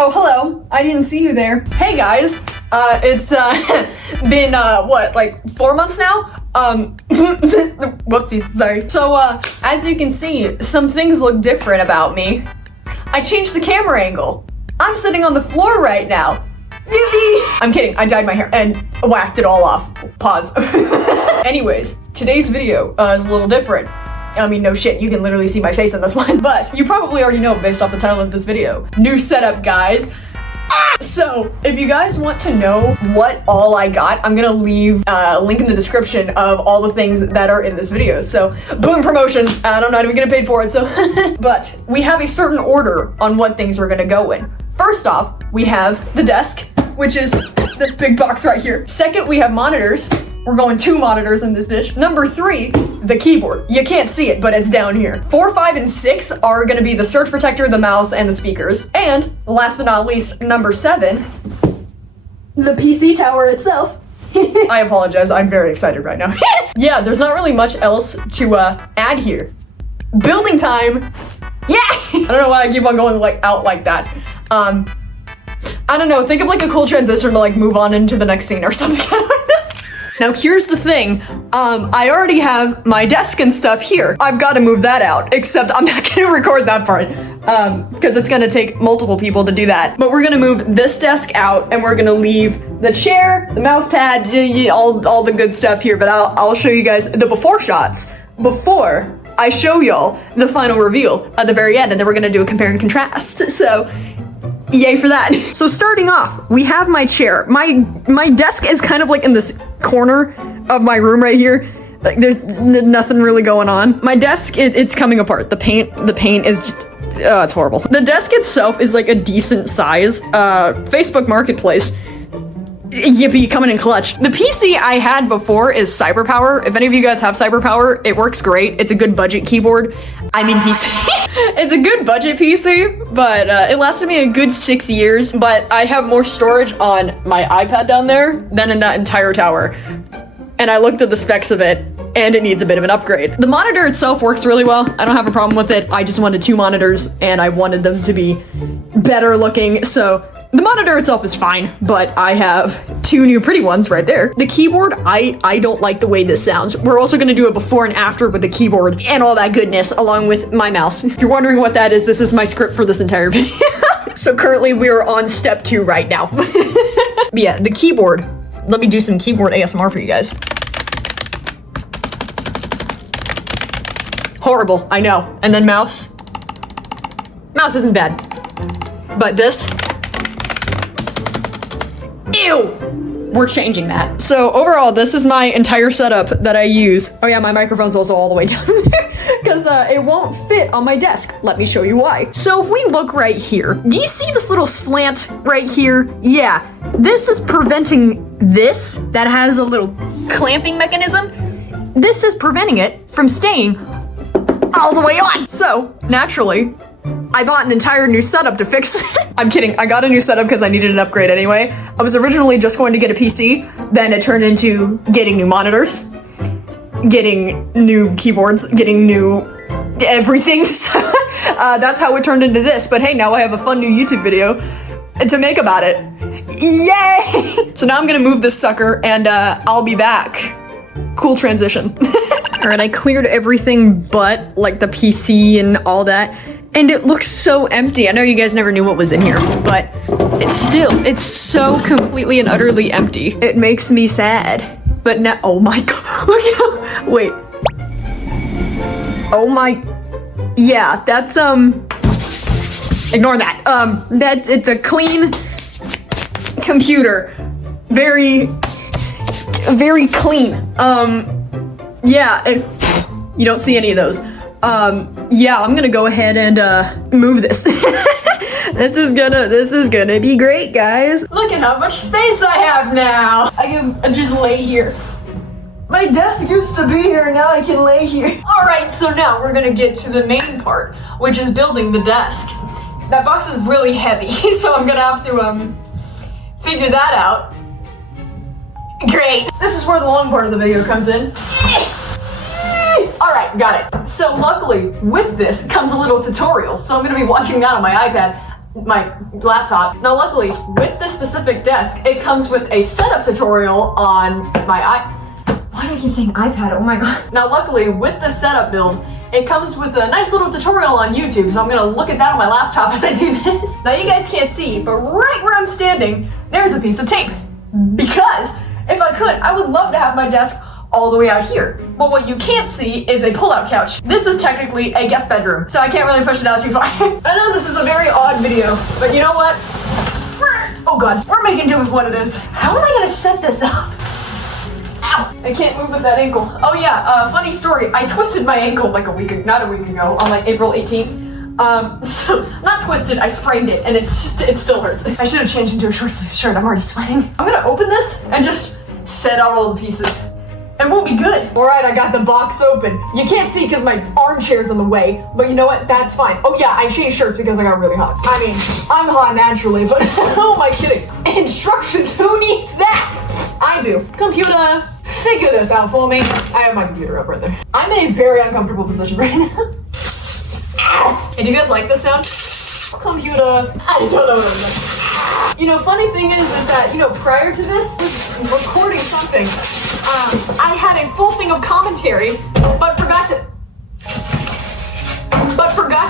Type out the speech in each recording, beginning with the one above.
Oh, hello. I didn't see you there. Hey guys. It's been what, like 4 months now? Whoopsies, sorry. So as you can see, some things look different about me. I changed the camera angle. I'm sitting on the floor right now. Yippee! I'm kidding, I dyed my hair and whacked it all off. Pause. Anyways, today's video is a little different. I mean, no shit, you can literally see my face in this one. But you probably already know based off the title of this video. New setup, guys. So, if you guys want to know what all I got, I'm gonna leave a link in the description of all the things that are in this video. So, boom, promotion. I'm not even getting paid for it, so. But we have a certain order on what things we're gonna go in. First off, we have the desk, which is this big box right here. Second, we have monitors. We're going 2 monitors in this bitch. Number 3, the keyboard. You can't see it, but it's down here. 4, 5, and 6 are gonna be the surge protector, the mouse, and the speakers. And last but not least, number 7, the PC tower itself. I apologize, I'm very excited right now. Yeah, there's not really much else to add here. Building time. Yeah! I don't know why I keep on going out like that. I don't know, think of like a cool transition to like move on into the next scene or something. Now here's the thing, I already have my desk and stuff here. I've got to move that out, except I'm not gonna record that part, because it's gonna take multiple people to do that. But we're gonna move this desk out and we're gonna leave the chair, the mouse pad, all the good stuff here, but I'll show you guys the before shots before I show y'all the final reveal at the very end, and then we're gonna do a compare and contrast. So, yay for that. So starting off, we have my chair. My desk is kind of like in this corner of my room right here. Like there's nothing really going on. My desk, it's coming apart. The paint is just, it's horrible. The desk itself is like a decent size. Facebook Marketplace. Yippee, coming in clutch. The PC I had before is CyberPower. If any of you guys have CyberPower, it works great. It's a good budget keyboard. I mean PC. It's a good budget PC, but it lasted me a good 6 years, but I have more storage on my iPad down there than in that entire tower. And I looked at the specs of it, and it needs a bit of an upgrade. The monitor itself works really well. I don't have a problem with it. I just wanted 2 monitors, and I wanted them to be better looking, so the monitor itself is fine, but I have 2 new pretty ones right there. The keyboard, I don't like the way this sounds. We're also gonna do a before and after with the keyboard and all that goodness, along with my mouse. If you're wondering what that is, this is my script for this entire video. So currently we are on step 2 right now. But yeah, the keyboard. Let me do some keyboard ASMR for you guys. Horrible, I know. And then mouse. Mouse isn't bad. But this. Ew! We're changing that. So overall, this is my entire setup that I use. Oh yeah, my microphone's also all the way down there because it won't fit on my desk. Let me show you why. So if we look right here, do you see this little slant right here? Yeah, this is preventing this that has a little clamping mechanism. This is preventing it from staying all the way on. So naturally, I bought an entire new setup to fix it. I'm kidding, I got a new setup because I needed an upgrade anyway. I was originally just going to get a PC, then it turned into getting new monitors, getting new keyboards, getting new everything. So, that's how it turned into this, but hey, now I have a fun new YouTube video to make about it. Yay! So now I'm gonna move this sucker and I'll be back. Cool transition. All right, I cleared everything but like the PC and all that. And it looks so empty. I know you guys never knew what was in here, but it's so completely and utterly empty. It makes me sad. But now, oh my god, look how, wait. Oh my, yeah, that's, ignore that. It's a clean computer. Very, very clean. Yeah, you don't see any of those. Yeah, I'm gonna go ahead and move this. This is gonna be great, guys. Look at how much space I have now. I can just lay here. My desk used to be here, now I can lay here. All right, so now we're gonna get to the main part, which is building the desk. That box is really heavy, so I'm gonna have to figure that out. Great. This is where the long part of the video comes in. All right, got it. So luckily with this comes a little tutorial. So I'm gonna be watching that on my iPad. my laptop. Now luckily, with this specific desk, it comes with a setup tutorial on my why do I keep saying iPad? Oh my god. Now luckily, with the setup build, it comes with a nice little tutorial on YouTube, so I'm gonna look at that on my laptop as I do this. Now you guys can't see, but right where I'm standing, there's a piece of tape. Because if I could, I would love to have my desk all the way out here. But what you can't see is a pull-out couch. This is technically a guest bedroom, so I can't really push it out too far. I know this is a very odd video, but you know what? Oh god, we're making do with what it is. How am I gonna set this up? Ow, I can't move with that ankle. Oh yeah, funny story. I twisted my ankle like not a week ago, on like April 18th. So, not twisted, I sprained it, and it still hurts. I should have changed into a short sleeve shirt, I'm already sweating. I'm gonna open this and just set out all the pieces. And we'll be good. All right, I got the box open. You can't see because my armchair's in the way, but you know what? That's fine. Oh yeah, I changed shirts because I got really hot. I mean, I'm hot naturally, but who am I kidding? Instructions, who needs that? I do. Computer, figure this out for me. I have my computer up right there. I'm in a very uncomfortable position right now. And do you guys like this sound? Computer, I don't know what I'm doing. You know, funny thing is that, you know, prior to this, recording something, I had a full thing of commentary, but forgot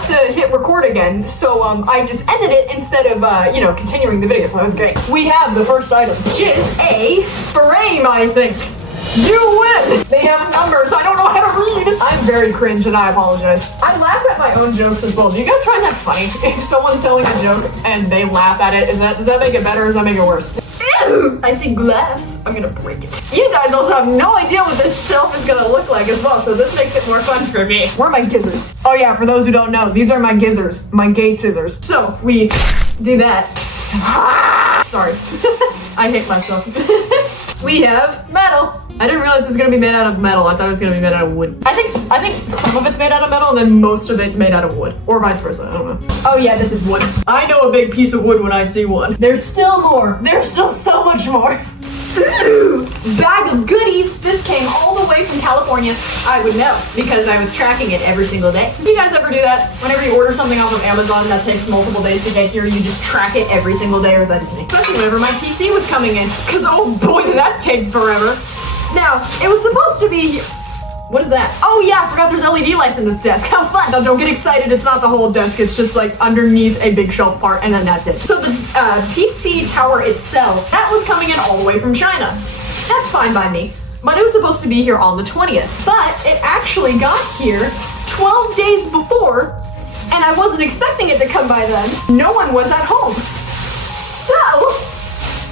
to hit record again. So I just ended it instead of, you know, continuing the video. So that was great. We have the first item, which is a frame, I think. You win! They have numbers, I don't know how to read! I'm very cringe and I apologize. I laugh at my own jokes as well. Do you guys find that funny? If someone's telling a joke and they laugh at it, does that make it better or does that make it worse? Ew! I see glass. I'm gonna break it. You guys also have no idea what this shelf is gonna look like as well, so this makes it more fun for me. Where are my gizzards? Oh yeah, for those who don't know, these are my gizzards, my gay scissors. So we do that. Sorry. I hate myself. We have metal. I didn't realize it was gonna be made out of metal. I thought it was gonna be made out of wood. I think some of it's made out of metal and then most of it's made out of wood. Or vice versa, I don't know. Oh yeah, this is wood. I know a big piece of wood when I see one. There's still more. There's still so much more. Bag of goodies. This came all the way from California. I would know because I was tracking it every single day. Do you guys ever do that? Whenever you order something off of Amazon that takes multiple days to get here, you just track it every single day, or is that just me? Especially whenever my PC was coming in, because oh boy did that take forever. Now, it was supposed to be, what is that? Oh yeah, I forgot there's LED lights in this desk. How fun. Now don't get excited, it's not the whole desk, it's just like underneath a big shelf part and then that's it. So the PC tower itself, that was coming in all the way from China. That's fine by me, but it was supposed to be here on the 20th. But it actually got here 12 days before, and I wasn't expecting it to come by then. No one was at home. So,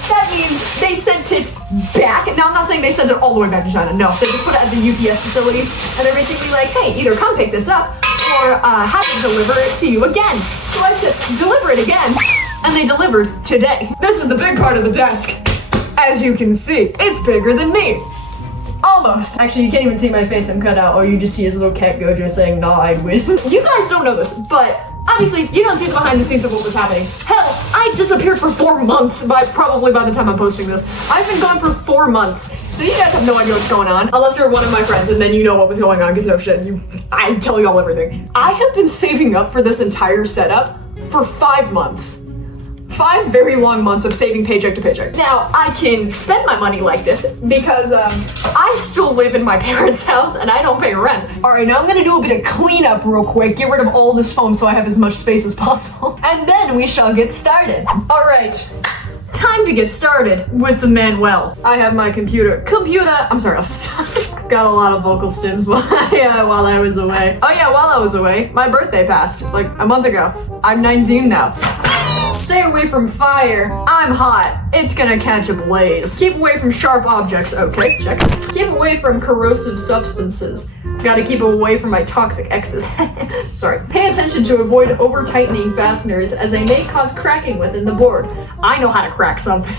that means they sent it back. Now, I'm not saying they sent it all the way back to China. No, they just put it at the UPS facility and they're basically like, hey, either come pick this up or have it deliver it to you again. So I said, deliver it again. And they delivered today. This is the big part of the desk. As you can see, it's bigger than me. Almost. Actually, you can't even see my face. I'm cut out. Or you just see his little cat Gojo saying, nah, I'd win. You guys don't know this, but obviously, you don't see the behind the scenes of what was happening. Hell, I disappeared for 4 months, probably by the time I'm posting this. I've been gone for 4 months, so you guys have no idea what's going on. Unless you're one of my friends, and then you know what was going on, because no shit, I tell you all everything. I have been saving up for this entire setup for 5 months. 5 very long months of saving paycheck to paycheck. Now, I can spend my money like this because I still live in my parents' house and I don't pay rent. All right, now I'm gonna do a bit of cleanup real quick, get rid of all this foam so I have as much space as possible, and then we shall get started. All right, time to get started with the manual. I have my computer. I'm sorry, got a lot of vocal stims while I was away. Oh yeah, while I was away, my birthday passed like a month ago. I'm 19 now. Stay away from fire. I'm hot. It's gonna catch a blaze. Keep away from sharp objects. Okay, check. Keep away from corrosive substances. Gotta keep away from my toxic exes. Sorry. Pay attention to avoid over-tightening fasteners as they may cause cracking within the board. I know how to crack something.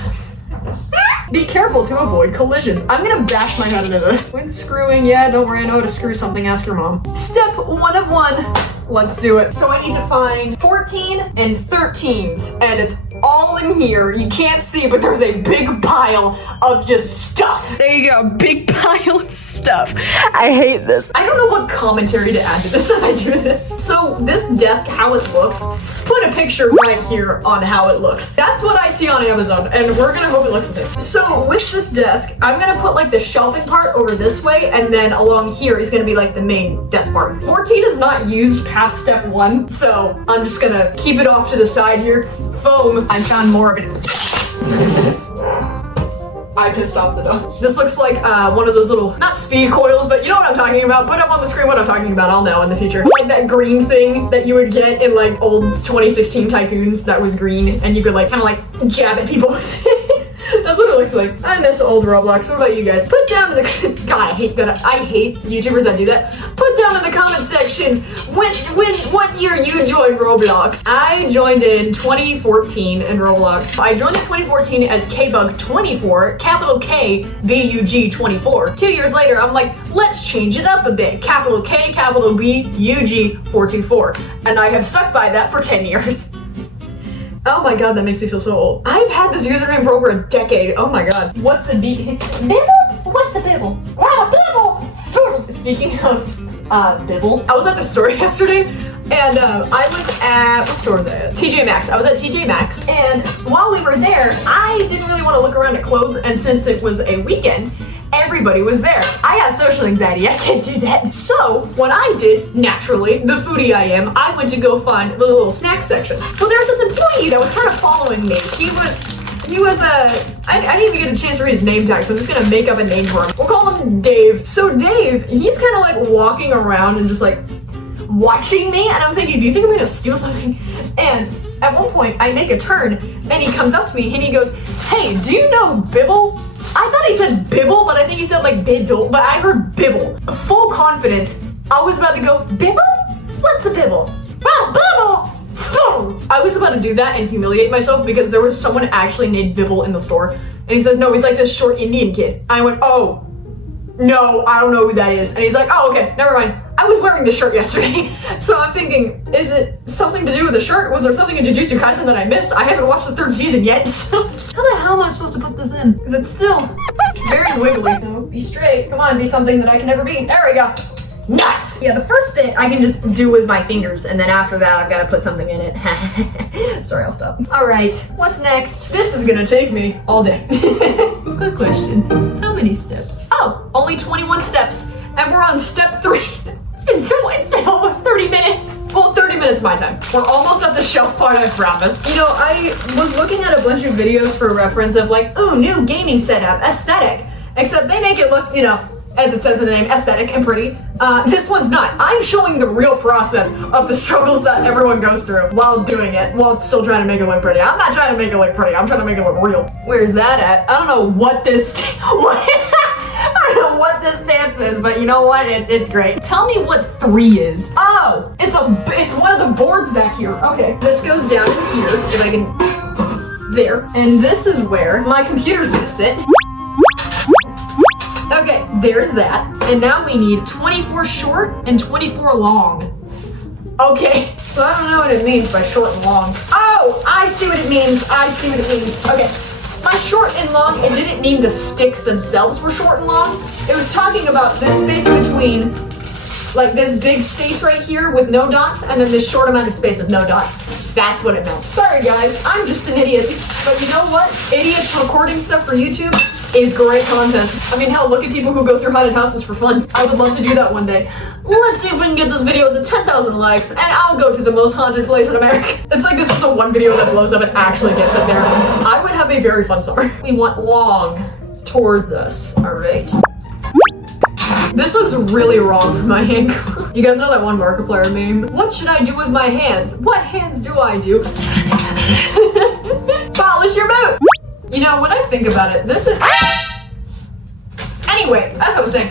Be careful to avoid collisions. I'm gonna bash my head into this. When screwing, yeah, don't worry, I know how to screw something, ask your mom. Step 1 of 1. Let's do it. So I need to find 14 and 13s, and it's all in here. You can't see, but there's a big pile of just stuff. There you go, a big pile of stuff. I hate this. I don't know what commentary to add to this as I do this. So this desk, how it looks, put a picture right here on how it looks. That's what I see on Amazon, and we're gonna hope it looks the same. So with this desk, I'm gonna put like the shelving part over this way, and then along here is gonna be like the main desk part. 14 is not used past step 1, so I'm just gonna keep it off to the side here. Foam, I found more of it. I pissed off the dog. This looks like one of those little, not speed coils, but you know what I'm talking about. Put up on the screen what I'm talking about, I'll know in the future. Like that green thing that you would get in like old 2016 tycoons that was green, and you could like kind of like jab at people with it. That's what it looks like. I miss old Roblox. What about you guys? Put down in the God, I hate that. I hate YouTubers that do that. Put down in the comment sections what year you joined Roblox. I joined in 2014 in Roblox. I joined in 2014 as KBug 24, capital K, BUG 24. 2 years later, I'm like, let's change it up a bit. Capital K, capital B, UG 424. And I have stuck by that for 10 years. Oh my god, that makes me feel so old. I've had this username for over a decade. Oh my god. What's a Bibble? What's a Bibble? Wow, Bibble! Speaking of Bibble, I was at the store yesterday, and I was at, what store was I at? TJ Maxx. I was at TJ Maxx, and while we were there, I didn't really want to look around at clothes, and since it was a weekend, everybody was there. I got social anxiety, I can't do that. So, what I did, naturally, the foodie I am, I went to go find the little snack section. Well, there was this employee that was kind of following me. He was I didn't even get a chance to read his name tag, so I'm just gonna make up a name for him. We'll call him Dave. So Dave, he's kind of like walking around and just like watching me, and I'm thinking, do you think I'm gonna steal something? And at one point, I make a turn, and he comes up to me, and he goes, hey, do you know Bibble? I thought he said Bibble, but I think he said like Biddle, but I heard Bibble. Full confidence, I was about to go, Bibble? What's a Bibble? Well, Bibble! I was about to do that and humiliate myself because there was someone actually named Bibble in the store. And he says, no, he's like this short Indian kid. I went, oh, no, I don't know who that is. And he's like, oh, okay, never mind. I was wearing this shirt yesterday. So I'm thinking, is it something to do with the shirt? Was there something in Jujutsu Kaisen that I missed? I haven't watched the 3rd season yet. So how the hell am I supposed to put this in? Because it's still very wiggly. No, be straight. Come on, be something that I can never be. There we go. Nice! Yeah, the first bit I can just do with my fingers, and then after that I've got to put something in it. Sorry, I'll stop. Alright, what's next? This is gonna take me all day. Good question. How many steps? Oh, only 21 steps, and we're on step 3. It's been almost 30 minutes. Well, 30 minutes my time. We're almost at the shelf part, I promise. You know, I was looking at a bunch of videos for reference of like, ooh, new gaming setup, aesthetic. Except they make it look, you know, as it says in the name, aesthetic and pretty. This one's not. I'm showing the real process of the struggles that everyone goes through while doing it, while still trying to make it look pretty. I'm not trying to make it look pretty, I'm trying to make it look real. Where's that at? I don't know what this, I don't know what this stance is, but you know what? It's great. Tell me what 3 is. Oh, it's one of the boards back here. Okay, this goes down in here, if I can, there. And this is where my computer's gonna sit. Okay, there's that. And now we need 24 short and 24 long. Okay, so I don't know what it means by short and long. Oh, I see what it means. I see what it means. Okay, by short and long, it didn't mean the sticks themselves were short and long. It was talking about this space between, like this big space right here with no dots, and then this short amount of space with no dots. That's what it meant. Sorry guys, I'm just an idiot. But you know what? Idiots recording stuff for YouTube is great content. I mean, hell, look at people who go through haunted houses for fun. I would love to do that one day. Let's see if we can get this video to 10,000 likes, and I'll go to the most haunted place in America. It's like this is the one video that blows up and actually gets it there. I would have a very fun summer. We want long towards us, all right? This looks really wrong for my hand. You guys know that one Markiplier meme? What should I do with my hands? What hands do I do? Polish your boot! You know, when I think about it, this is... Anyway, as I was saying,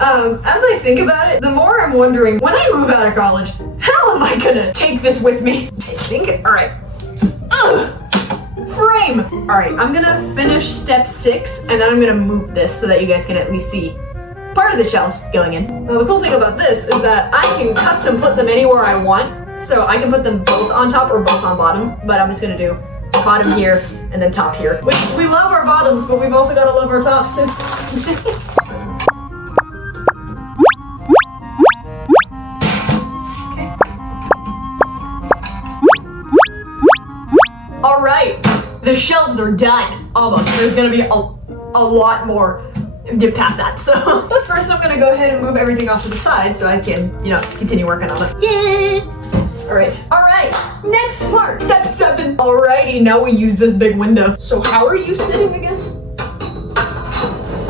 as I think about it, the more I'm wondering, when I move out of college, how am I gonna take this with me? I think, all right. Frame! All right, I'm gonna finish step 6, and then I'm gonna move this so that you guys can at least see part of the shelves going in. Now, the cool thing about this is that I can custom put them anywhere I want. So I can put them both on top or both on bottom, but I'm just gonna do bottom here and then top here. We love our bottoms, but we've also gotta love our tops. All right, the shelves are done, almost. There's gonna be a lot more get past that. So but first I'm gonna go ahead and move everything off to the side so I can, you know, continue working on it. Yeah. All right, next part, step 7. Alrighty, now we use this big window. So how are you sitting again?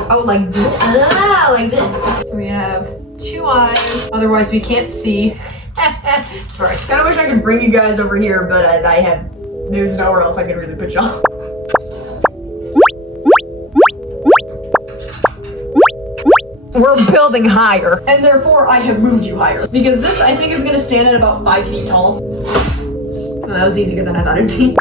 Oh, like this. Ah, like this. So we have 2 eyes, otherwise we can't see. Sorry, kinda wish I could bring you guys over here, but there's nowhere else I could really put y'all. We're building higher, and therefore I have moved you higher. Because this, I think, is gonna stand at about 5 feet tall. Oh, that was easier than I thought it'd be.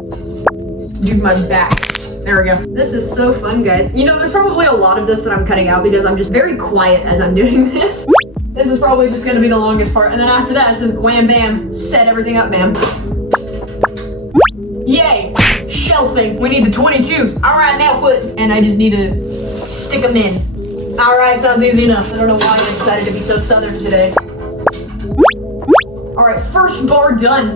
Do my back. There we go. This is so fun, guys. You know, there's probably a lot of this that I'm cutting out because I'm just very quiet as I'm doing this. This is probably just gonna be the longest part, and then after that, it's just wham bam, set everything up, ma'am. Yay! Shelving. We need the 22s. All right, now what? And I just need to stick them in. All right, sounds easy enough. I don't know why I decided to be so southern today. All right, first bar done.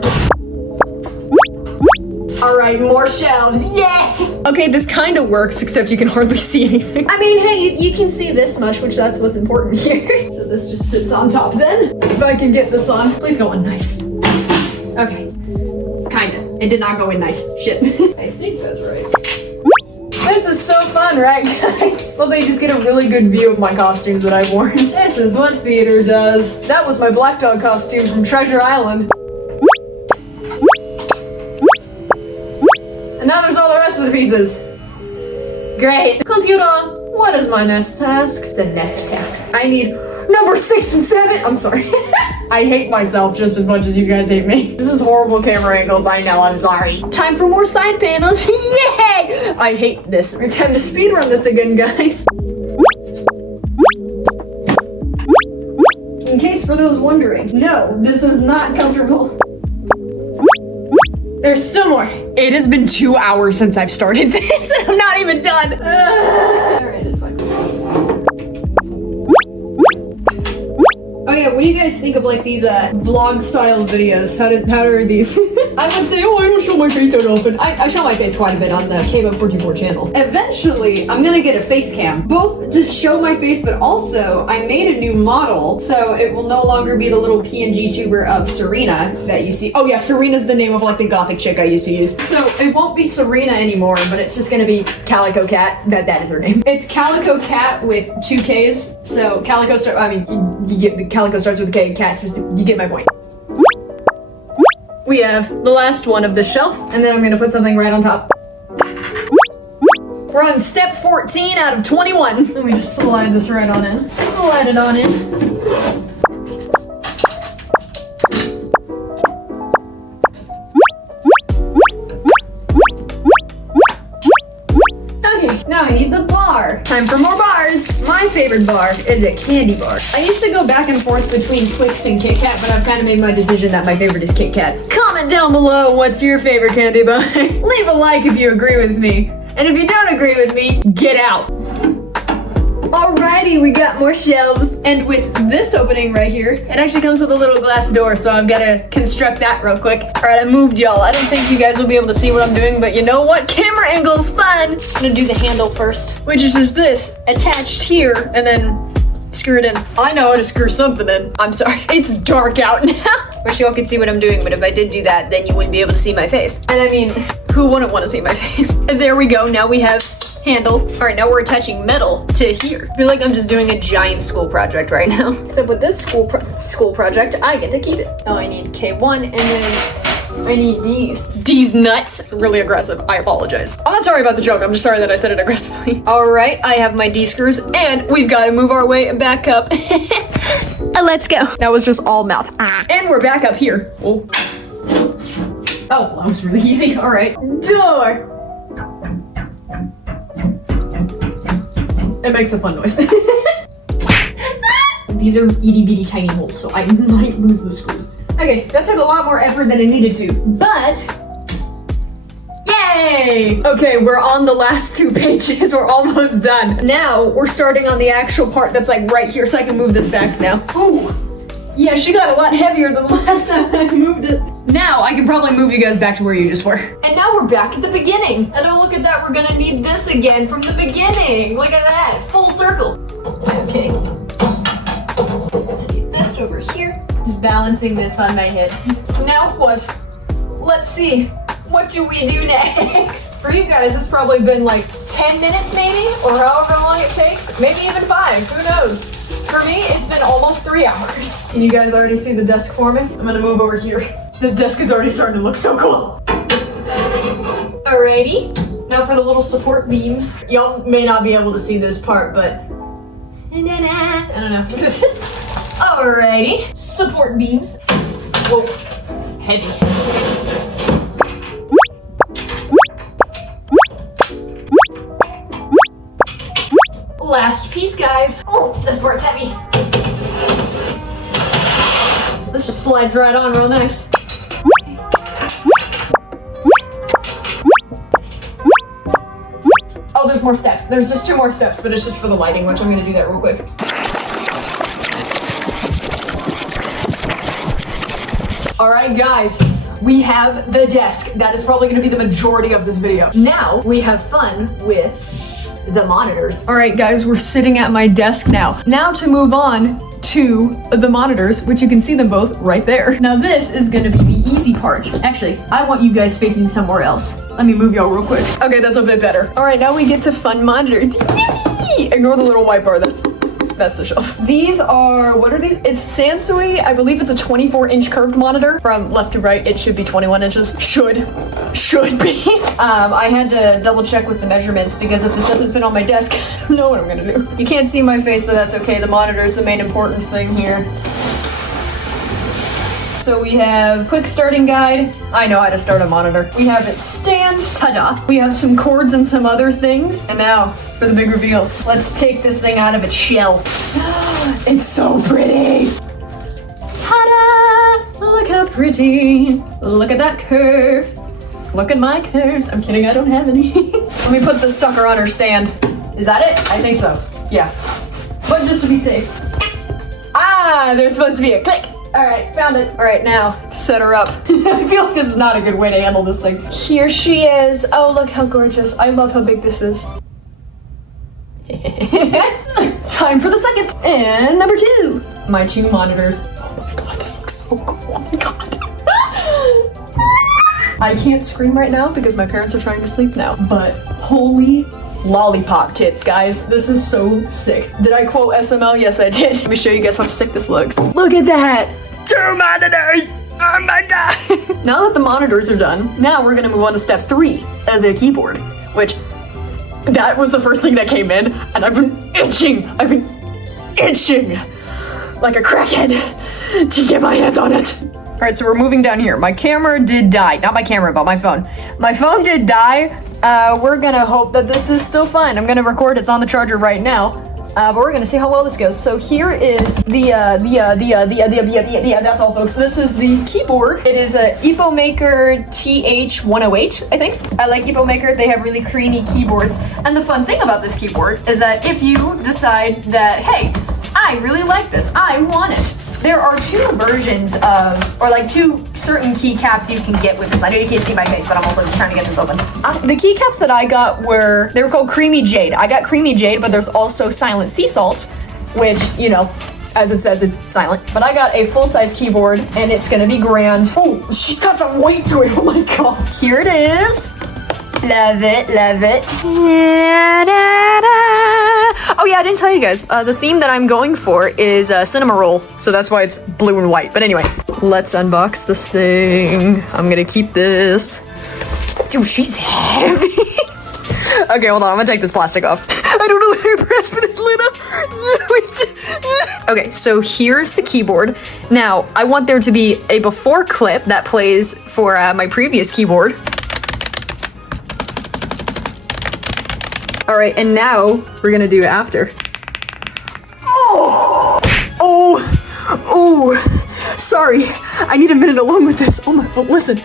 All right, more shelves. Yeah! Okay, this kind of works, except you can hardly see anything. I mean, hey, you can see this much, which that's what's important here. So this just sits on top then. If I can get this on. Please go in nice. Okay, kinda. It did not go in nice. Shit. I think that's right. This is so fun, right, guys? Well, they just get a really good view of my costumes that I've worn. This is what theater does. That was my black dog costume from Treasure Island. And now there's all the rest of the pieces. Great. Computer, what is my next task? It's a nest task. I need number 6 and 7. I'm sorry. I hate myself just as much as you guys hate me. This is horrible camera angles, I know, I'm sorry. Time for more side panels, yay! I hate this. We're time to speedrun this again, guys. In case for those wondering, no, this is not comfortable. There's still more. It has been 2 hours since I've started this, and I'm not even done. Alright, it's fine. Oh yeah, what do you guys think of like these vlog style videos? How are these? I would say, oh, I don't show my face that often. I show my face quite a bit on the KBug 44 channel. Eventually, I'm gonna get a face cam, both to show my face, but also I made a new model, so it will no longer be the little PNG tuber of Serena that you see. Oh yeah, Serena's the name of like the gothic chick I used to use. So it won't be Serena anymore, but it's just gonna be Calico Cat. That is her name. It's Calico Cat with 2 Ks. So Calico you get the Calico starts with a K, Cat, you get my point. We have the last one of this shelf, and then I'm gonna put something right on top. We're on step 14 out of 21. Let me just slide this right on in. Slide it on in. Now I need the bar. Time for more bars. My favorite bar is a candy bar. I used to go back and forth between Twix and Kit Kat, but I've kind of made my decision that my favorite is Kit Kats. Comment down below what's your favorite candy bar. Leave a like if you agree with me. And if you don't agree with me, get out. Alrighty, we got more shelves. And with this opening right here, it actually comes with a little glass door, so I've got to construct that real quick. Alright, I moved y'all. I don't think you guys will be able to see what I'm doing, but you know what? Camera angle's fun! I'm gonna do the handle first, which is just this, attached here, and then screw it in. I know how to screw something in. I'm sorry. It's dark out now. Wish y'all could see what I'm doing, but if I did do that, then you wouldn't be able to see my face. And I mean, who wouldn't want to see my face? And there we go. Now we have handle. All right, now we're attaching metal to here. I feel like I'm just doing a giant school project right now. Except with this school project, I get to keep it. Now I need K1, and then I need these. These nuts. Really aggressive. I apologize. I'm not sorry about the joke. I'm just sorry that I said it aggressively. All right, I have my D screws, and we've got to move our way back up. Let's go. That was just all mouth. And we're back up here. Oh, that was really easy. All right. Door. It makes a fun noise. These are itty bitty tiny holes, so I might lose the screws. Okay, that took a lot more effort than it needed to, but yay! Okay, we're on the last 2 pages. We're almost done. Now we're starting on the actual part that's like right here, so I can move this back now. Ooh, yeah, she got a lot heavier than the last time I moved it. Now I can probably move you guys back to where you just were. And now we're back at the beginning. And oh, look at that, we're gonna need this again from the beginning. Look at that, full circle. Okay. Need this over here. Just balancing this on my head. Now what? Let's see. What do we do next? For you guys, it's probably been like 10 minutes maybe, or however long it takes. Maybe even 5, who knows? For me, it's been almost 3 hours. Can you guys already see the desk forming? I'm gonna move over here. This desk is already starting to look so cool. Alrighty, now for the little support beams. Y'all may not be able to see this part, but I don't know. Alrighty, support beams. Whoa, heavy. Last piece, guys. Oh, this part's heavy. This just slides right on real nice. Oh, there's more steps. There's just 2 more steps, but it's just for the lighting, which I'm gonna do that real quick. All right, guys, we have the desk. That is probably gonna be the majority of this video. Now we have fun with the monitors. All right, guys, we're sitting at my desk now. Now to move on to the monitors, which you can see them both right there. Now this is gonna be the easy part. Actually, I want you guys facing somewhere else. Let me move y'all real quick. Okay, that's a bit better. All right, now we get to fun monitors. Yippee! Ignore the little white bar, that's the shelf. These are, what are these? It's 𝕶𝕬𝕁. I believe it's a 24-inch curved monitor. From left to right, it should be 21 inches. Should be. I had to double check with the measurements because if this doesn't fit on my desk, I don't know what I'm gonna do. You can't see my face, but that's okay. The monitor is the main important thing here. So we have quick starting guide. I know how to start a monitor. We have its stand, ta-da. We have some cords and some other things. And now for the big reveal. Let's take this thing out of its shell. It's so pretty. Ta-da! Look how pretty. Look at that curve. Look at my curves. I'm kidding, I don't have any. Let me put this sucker on her stand. Is that it? I think so. Yeah. But just to be safe. Ah, there's supposed to be a click. All right, found it. All right, now set her up. I feel like this is not a good way to handle this thing. Here she is. Oh, look how gorgeous. I love how big this is. Time for the second. And number 2. My 2 monitors. Oh my God, this looks so cool. Oh my God. I can't scream right now because my parents are trying to sleep now, but holy lollipop tits, guys. This is so sick. Did I quote SML? Yes, I did. Let me show you guys how sick this looks. Look at that. 2 monitors. Oh my God. Now that the monitors are done, now we're gonna move on to step 3 of the keyboard, which that was the first thing that came in, and I've been itching like a crackhead to get my hands on it. All right, so we're moving down here. My camera did die. Not my camera, but my phone. My phone did die. We're gonna hope that this is still fine. I'm gonna record, it's on the charger right now. But we're gonna see how well this goes. So here is that's all folks. This is the keyboard. It is a 𝕵𝕁𝕋𝕶 TH108, I think. I like 𝕵𝕁𝕋𝕶, they have really creamy keyboards. And the fun thing about this keyboard is that if you decide that, hey, I really like this, I want it. There are 2 versions of, or like 2 certain keycaps you can get with this. I know you can't see my face, but I'm also just trying to get this open. The keycaps that I got they were called Creamy Jade. I got Creamy Jade, but there's also Silent Sea Salt, which, you know, as it says, it's silent. But I got a full-size keyboard, and it's gonna be grand. Oh, she's got some weight to it, oh my God. Here it is. Love it, love it. Oh yeah, I didn't tell you guys. The theme that I'm going for is cinema roll, so that's why it's blue and white. But anyway, let's unbox this thing. I'm gonna keep this. Dude, she's heavy. Okay, hold on, I'm gonna take this plastic off. I don't know where to press with it, Luna. Okay, so here's the keyboard. Now, I want there to be a before clip that plays for my previous keyboard. All right, and now we're gonna do after. Oh, sorry. I need a minute alone with this. Oh my, oh, listen.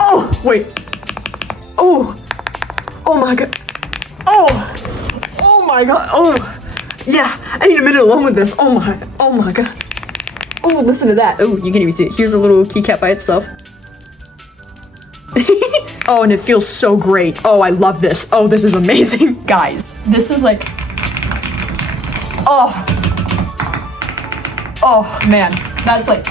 Oh, wait. Oh my god. Oh my god. Oh, yeah, I need a minute alone with this. Oh my god. Oh, listen to that. Oh, you can't even see it. Here's a little keycap by itself. Oh, and it feels so great. Oh, I love this. Oh, this is amazing. Guys, this is like, oh man, that's like,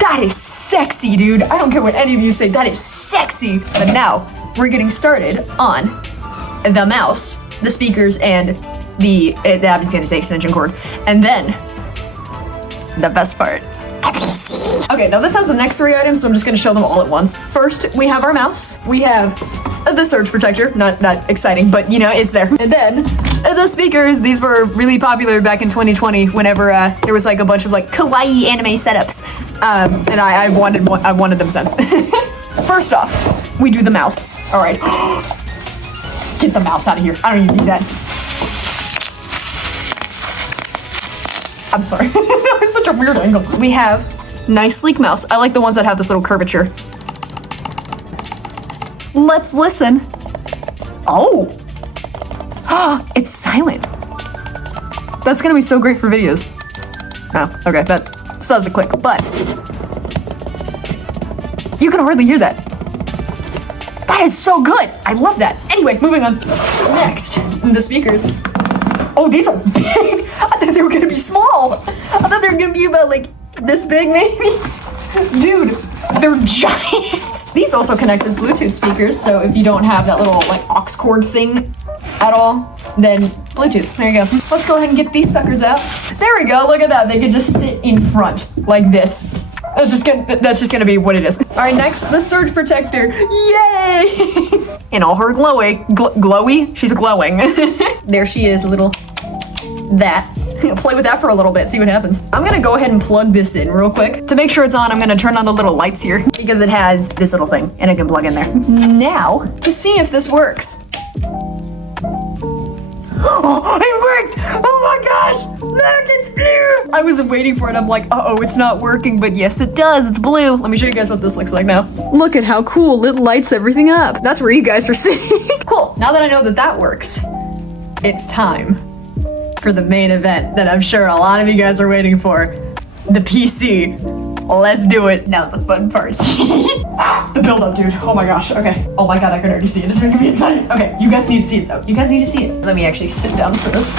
that is sexy, dude. I don't care what any of you say, that is sexy. But now, we're getting started on the mouse, the speakers, and the obviously extension cord. And then, the best part. Okay, now this has the next 3 items, so I'm just gonna show them all at once. First, we have our mouse. We have the surge protector, not that exciting, but you know, it's there. And then, the speakers, these were really popular back in 2020 whenever there was like a bunch of like kawaii anime setups. And I've wanted them since. First off, we do the mouse. All right. Get the mouse out of here. I don't even need that. I'm sorry. That was such a weird angle. We have nice sleek mouse. I like the ones that have this little curvature. Let's listen. Oh, it's silent. That's gonna be so great for videos. Oh, okay, that still doesn't click, but you can hardly hear that. That is so good. I love that. Anyway, moving on. Next, the speakers. Oh, these are big. I thought they were gonna be small. I thought they were gonna be about like this big, maybe. Dude, they're giant. These also connect as Bluetooth speakers, so if you don't have that little like aux cord thing at all, then Bluetooth. There you go. Let's go ahead and get these suckers out. There we go. Look at that. They can just sit in front like this. That's just gonna be what it is. All right, next, the surge protector. Yay! In all her glowy, she's glowing. There she is, a little that. Play with that for a little bit, see what happens. I'm gonna go ahead and plug this in real quick. To make sure it's on, I'm gonna turn on the little lights here because it has this little thing and it can plug in there. Now, to see if this works. Oh, it worked! Oh my gosh! Look, it's blue! I was waiting for it. I'm like, uh-oh, it's not working, but yes, it does. It's blue. Let me show you guys what this looks like now. Look at how cool it lights everything up. That's where you guys are sitting. Cool. Now that I know that that works, it's time for the main event that I'm sure a lot of you guys are waiting for. The PC. Let's do it. Now the fun part. The build up, dude. Oh my gosh. Okay. Oh my god, I can already see it. It's making me excited. Okay, you guys need to see it though. You guys need to see it. Let me actually sit down for this.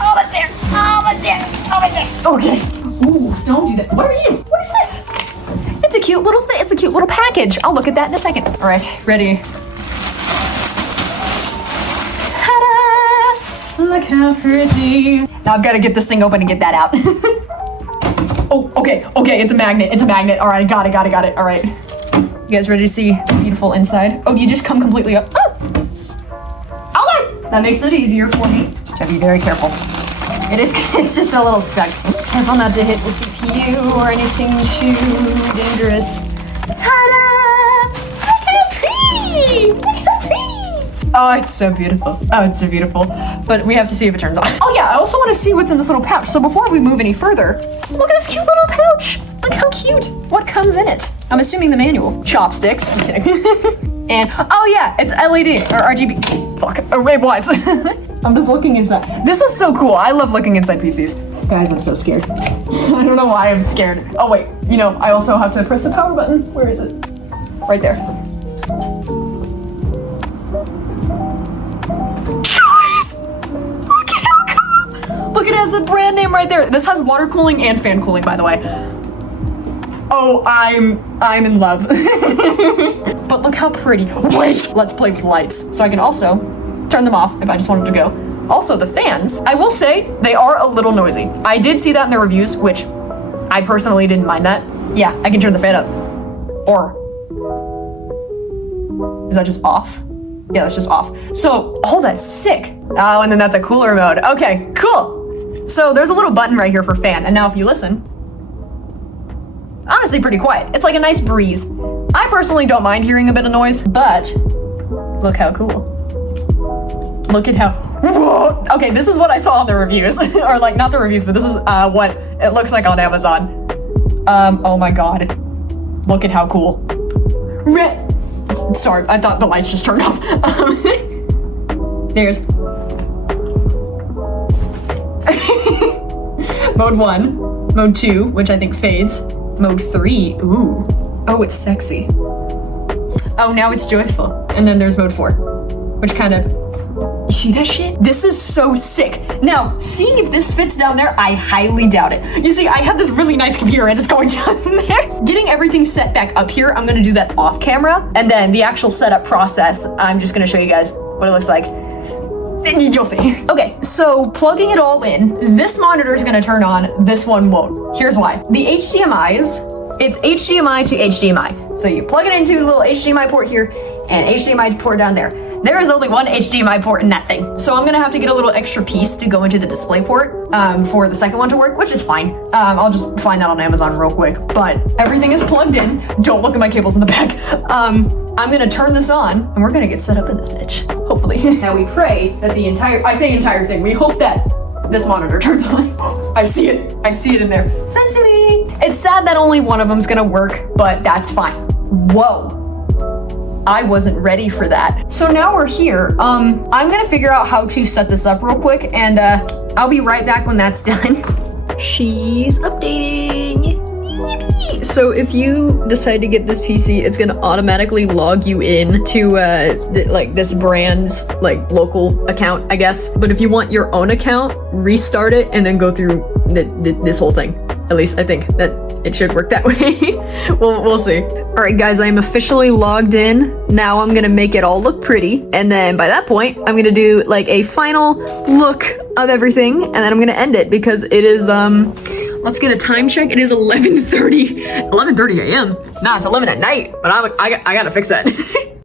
Almost there. Almost there. Almost there. Okay. Ooh, don't do that. What are you? What is this? It's a cute little thing. It's a cute little package. I'll look at that in a second. All right, ready. Ta-da! Look how pretty. Now I've got to get this thing open and get that out. Oh, okay, it's a magnet, all right, got it, all right. You guys ready to see the beautiful inside? Oh, you just come completely up. Oh! Okay! That makes it easier for me. Gotta be very careful. It's just a little stuck. Careful not to hit the CPU or anything too dangerous. Ta-da! Look how pretty! Look how pretty! Oh, it's so beautiful. Oh, it's so beautiful. But we have to see if it turns on. Oh yeah, I also want to see what's in this little pouch. So before we move any further, look at this cute little pouch. Look how cute. What comes in it? I'm assuming the manual. Chopsticks. I'm kidding. And, oh yeah, it's LED or RGB. Fuck, array-wise. I'm just looking inside. This is so cool. I love looking inside PCs. Guys, I'm so scared. I don't know why I'm scared. Oh wait, you know, I also have to press the power button. Where is it? Right there. Look, it has a brand name right there. This has water cooling and fan cooling, by the way. Oh, I'm in love. But look how pretty. Wait, let's play with lights. So I can also turn them off if I just wanted to go. Also, the fans, I will say, they are a little noisy. I did see that in the reviews, which I personally didn't mind that. Yeah, I can turn the fan up. Or, is that just off? Yeah, that's just off. So, oh, that's sick. Oh, and then that's a cooler mode. Okay, cool. So there's a little button right here for fan. And now if you listen, honestly pretty quiet. It's like a nice breeze. I personally don't mind hearing a bit of noise, but look how cool. Look at how, whoa. Okay, this is what I saw on the reviews. Or like, not the reviews, but this is what it looks like on Amazon. Oh my god. Look at how cool. Sorry, I thought the lights just turned off. There's mode 1, mode 2, which I think fades, mode 3, ooh, oh, it's sexy. Oh, now it's joyful. And then there's mode 4, which kind of, you see that shit? This is so sick. Now, seeing if this fits down there, I highly doubt it. You see, I have this really nice computer and it's going down there. Getting everything set back up here, I'm gonna do that off camera. And then the actual setup process, I'm just gonna show you guys what it looks like. You'll see. Okay, so plugging it all in, this monitor is gonna turn on, this one won't. Here's why. The HDMIs, it's HDMI to HDMI. So you plug it into a little HDMI port here and HDMI port down there. There is only one HDMI port in that thing. So I'm gonna have to get a little extra piece to go into the display port for the second one to work, which is fine. I'll just find that on Amazon real quick, but everything is plugged in. Don't look at my cables in the back. I'm gonna turn this on and we're gonna get set up in this bitch, hopefully. Now we pray that the entire thing, we hope that this monitor turns on. I see it in there. Sensui! It's sad that only one of them's gonna work, but that's fine. Whoa. I wasn't ready for that. So now we're here. I'm gonna figure out how to set this up real quick and I'll be right back when that's done. She's updating. So if you decide to get this PC, it's gonna automatically log you in to like this brand's like local account, I guess. But if you want your own account, restart it and then go through this whole thing. At least I think that it should work that way. We'll see. All right, guys, I'm officially logged in. Now I'm gonna make it all look pretty. And then by that point, I'm gonna do like a final look of everything. And then I'm gonna end it because it is, let's get a time check. It is 11:30 a.m. Nah, it's 11 at night, but I gotta fix that.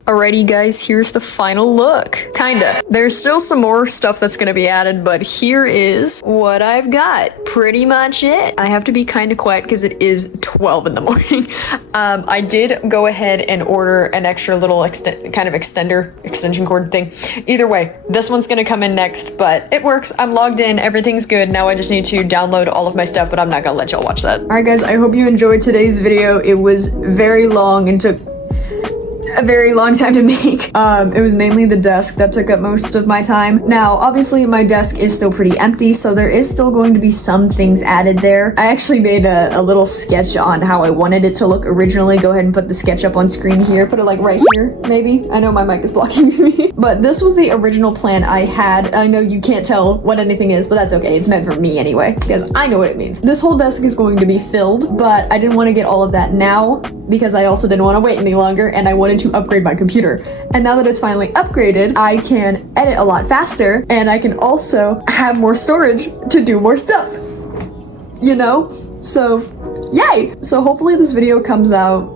Alrighty guys, here's the final look. Kinda. There's still some more stuff that's gonna be added, but here is what I've got. Pretty much it. I have to be kinda quiet because it is 12 in the morning. I did go ahead and order an extra little extension cord thing. Either way, this one's gonna come in next, but it works. I'm logged in, everything's good. Now I just need to download all of my stuff, but I'm not gonna let y'all watch that. Alright guys, I hope you enjoyed today's video. It was very long and took a very long time to make. It was mainly the desk that took up most of my time. Now, obviously my desk is still pretty empty, so there is still going to be some things added there. I actually made a little sketch on how I wanted it to look originally. Go ahead and put the sketch up on screen here. Put it like right here, maybe. I know my mic is blocking me. But this was the original plan I had. I know you can't tell what anything is, but that's okay. It's meant for me anyway, because I know what it means. This whole desk is going to be filled, but I didn't want to get all of that now because I also didn't want to wait any longer and I wanted to upgrade my computer. And now that it's finally upgraded, I can edit a lot faster and I can also have more storage to do more stuff, you know? So yay! So hopefully this video comes out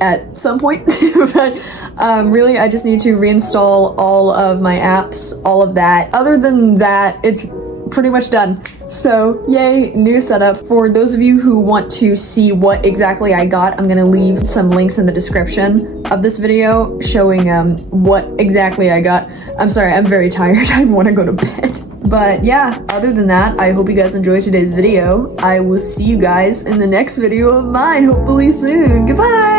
at some point, but really I just need to reinstall all of my apps, all of that. Other than that, it's pretty much done. So yay, new setup. For those of you who want to see what exactly I got, I'm gonna leave some links in the description of this video showing what exactly I got. I'm sorry, I'm very tired. I want to go to bed. But yeah, other than that, I hope you guys enjoyed today's video. I will see you guys in the next video of mine, hopefully soon. Goodbye!